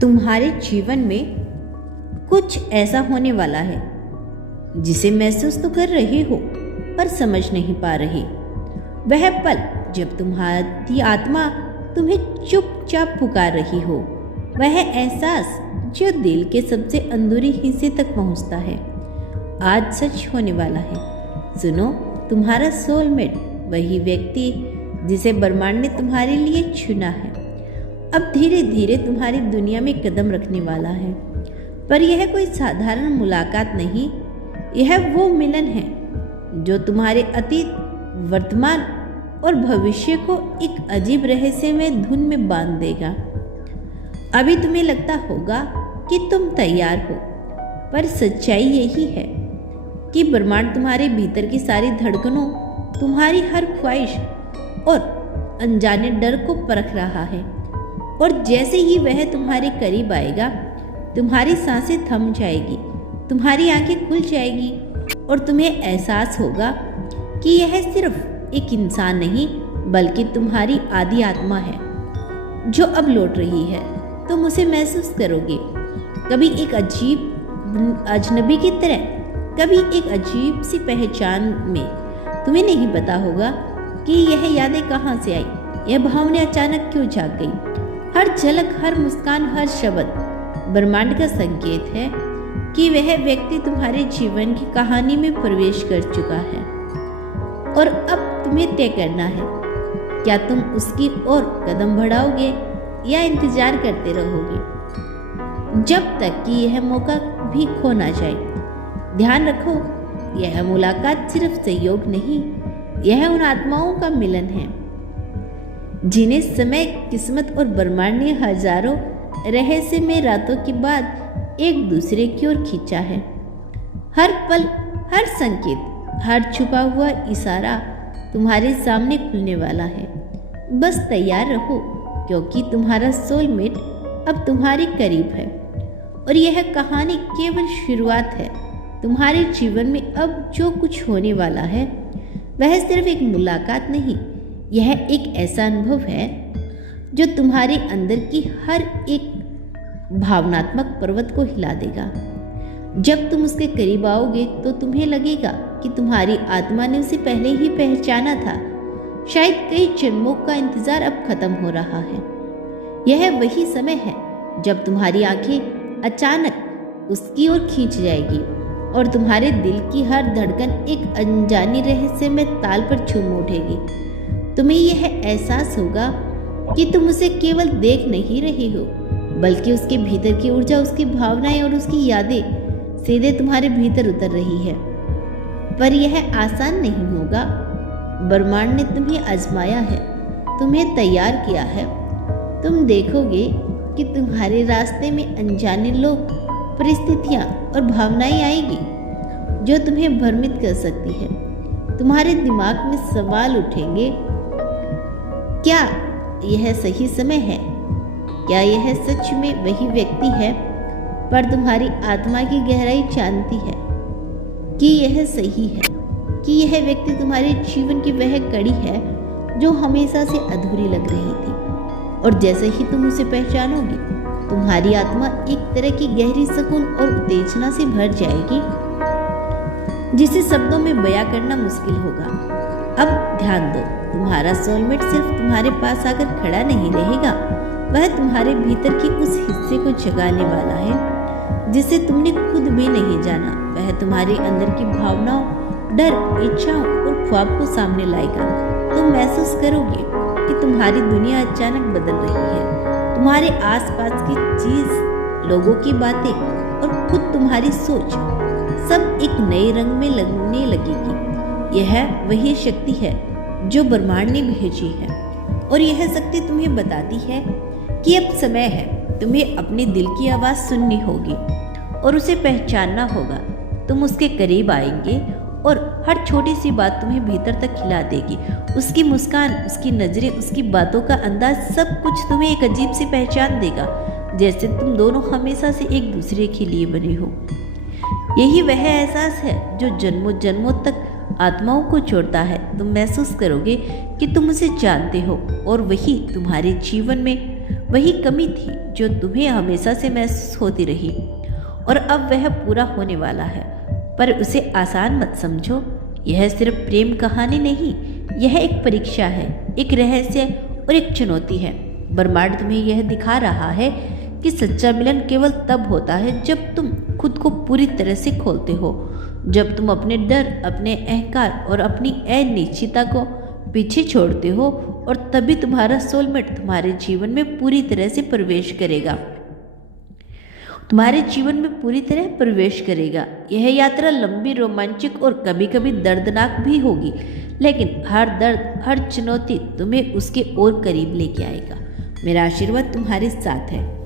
तुम्हारे जीवन में कुछ ऐसा होने वाला है जिसे महसूस तो कर रहे हो पर समझ नहीं पा रहे। वह पल जब तुम्हारी आत्मा तुम्हें चुपचाप पुकार रही हो, वह एहसास जो दिल के सबसे अंदरूनी हिस्से तक पहुंचता है, आज सच होने वाला है। सुनो, तुम्हारा सोलमेट, वही व्यक्ति जिसे ब्रह्मांड ने तुम्हारे लिए चुना है, अब धीरे धीरे तुम्हारी दुनिया में कदम रखने वाला है। पर यह कोई साधारण मुलाकात नहीं, यह वो मिलन है जो तुम्हारे अतीत, वर्तमान और भविष्य को एक अजीब रहस्यमय धुन में बांध देगा। अभी तुम्हें लगता होगा कि तुम तैयार हो, पर सच्चाई यही है कि ब्रह्मांड तुम्हारे भीतर की सारी धड़कनों, तुम्हारी हर ख्वाहिश और अनजाने डर को परख रहा है। और जैसे ही वह तुम्हारे करीब आएगा, तुम्हारी सांसें थम जाएगी, तुम्हारी आंखें खुल जाएगी और तुम्हें एहसास होगा कि यह सिर्फ एक इंसान नहीं बल्कि तुम्हारी आदि आत्मा है जो अब लौट रही है। तुम उसे महसूस करोगे, कभी एक अजीब अजनबी की तरह, कभी एक अजीब सी पहचान में। तुम्हें नहीं पता होगा कि यह यादें कहाँ से आई, यह भावनाएं अचानक क्यों जाग गई। हर झलक, हर मुस्कान, हर शब्द ब्रह्मांड का संकेत है कि वह व्यक्ति तुम्हारे जीवन की कहानी में प्रवेश कर चुका है और अब तुम्हें तय करना है, क्या तुम उसकी ओर कदम बढ़ाओगे या इंतजार करते रहोगे जब तक कि यह मौका भी खो ना जाए। ध्यान रखो, यह मुलाकात सिर्फ संयोग नहीं, यह उन आत्माओं का मिलन है जिन्हें समय, किस्मत और ब्रह्मांड ने हजारों रहस्यमय रातों के बाद एक दूसरे की ओर खींचा है। हर पल, हर संकेत, हर छुपा हुआ इशारा तुम्हारे सामने खुलने वाला है। बस तैयार रहो, क्योंकि तुम्हारा सोलमेट अब तुम्हारे करीब है और यह कहानी केवल शुरुआत है। तुम्हारे जीवन में अब जो कुछ होने वाला है वह सिर्फ एक मुलाकात नहीं, यह एक ऐसा अनुभव है जो तुम्हारे अंदर की हर एक भावनात्मक पर्वत को हिला देगा। जब तुम उसके करीब आओगे तो तुम्हें लगेगा कि तुम्हारी आत्मा ने उसे पहले ही पहचाना था। शायद कई जन्मों का इंतजार अब खत्म हो रहा है। यह वही समय है जब तुम्हारी आंखें अचानक उसकी ओर खींच जाएगी और तुम्हारे दिल की हर धड़कन एक अनजानी रहस्यमय ताल पर झूम उठेगी। तुम्हें यह एहसास होगा कि तुम उसे केवल देख नहीं रहे हो, बल्कि उसके भीतर की ऊर्जा, उसकी भावनाएं और उसकी यादें सीधे तुम्हारे भीतर उतर रही है। पर यह आसान नहीं होगा। ब्रह्मांड ने तुम्हें आजमाया है, तुम्हें तैयार किया है। तुम देखोगे कि तुम्हारे रास्ते में अनजाने लोग, परिस्थितियां और भावनाएं आएगी जो तुम्हें भ्रमित कर सकती है। तुम्हारे दिमाग में सवाल उठेंगे, क्या यह सही समय है? क्या यह सच में वही व्यक्ति है? पर तुम्हारी आत्मा की गहराई जानती है कि यह सही है, कि यह व्यक्ति तुम्हारे जीवन की वह कड़ी है जो हमेशा से अधूरी लग रही थी। और जैसे ही तुम उसे पहचानोगे, तुम्हारी आत्मा एक तरह की गहरी सुकून और उत्तेजना से भर जाएगी जिसे शब्दों में बयां करना मुश्किल होगा। अब ध्यान दो, तुम्हारा सोलमेट सिर्फ तुम्हारे पास आकर खड़ा नहीं रहेगा, वह तुम्हारे भीतर की उस हिस्से को जगाने वाला है जिसे तुमने खुद भी नहीं जाना। वह तुम्हारे अंदर की भावनाओं, डर, इच्छाओं और ख्वाब को सामने लाएगा। तुम महसूस करोगे कि तुम्हारी दुनिया अचानक बदल रही है। तुम्हारे आसपास की चीज, लोगों की बातें और खुद तुम्हारी सोच सब एक नए रंग में लगने लगेगी। यह वही शक्ति है जो ब्रह्मांड ने भेजी है और यह शक्ति तुम्हें बताती है कि अब समय है, तुम्हें अपने दिल की आवाज़ सुननी होगी और उसे पहचानना होगा। तुम उसके करीब आएंगे और हर छोटी सी बात तुम्हें भीतर तक खिला देगी। उसकी मुस्कान, उसकी नज़रें, उसकी बातों का अंदाज, सब कुछ तुम्हें एक अजीब सी पहचान देगा, जैसे तुम दोनों हमेशा से एक दूसरे के लिए बने हो। यही वह एहसास है जो जन्मों जन्मों तक आत्माओं को जोड़ता है। तुम महसूस करोगे कि तुम उसे जानते हो और वही तुम्हारे जीवन में वही कमी थी जो तुम्हें हमेशा से महसूस होती रही, और अब वह पूरा होने वाला है। पर उसे आसान मत समझो। यह सिर्फ प्रेम कहानी नहीं, यह एक परीक्षा है, एक रहस्य और एक चुनौती है। ब्रह्मांड तुम्हें यह दिखा रहा है कि सच्चा मिलन केवल तब होता है जब तुम खुद को पूरी तरह से खोलते हो, जब तुम अपने डर, अपने अहंकार और अपनी अनिश्चितता को पीछे छोड़ते हो, और तभी तुम्हारा सोलमेट तुम्हारे जीवन में पूरी तरह से प्रवेश करेगा। तुम्हारे जीवन में पूरी तरह प्रवेश करेगा। यह यात्रा लंबी, रोमांचक और कभी कभी दर्दनाक भी होगी, लेकिन हर दर्द, हर चुनौती तुम्हें उसके और करीब लेके आएगा। मेरा आशीर्वाद तुम्हारे साथ है।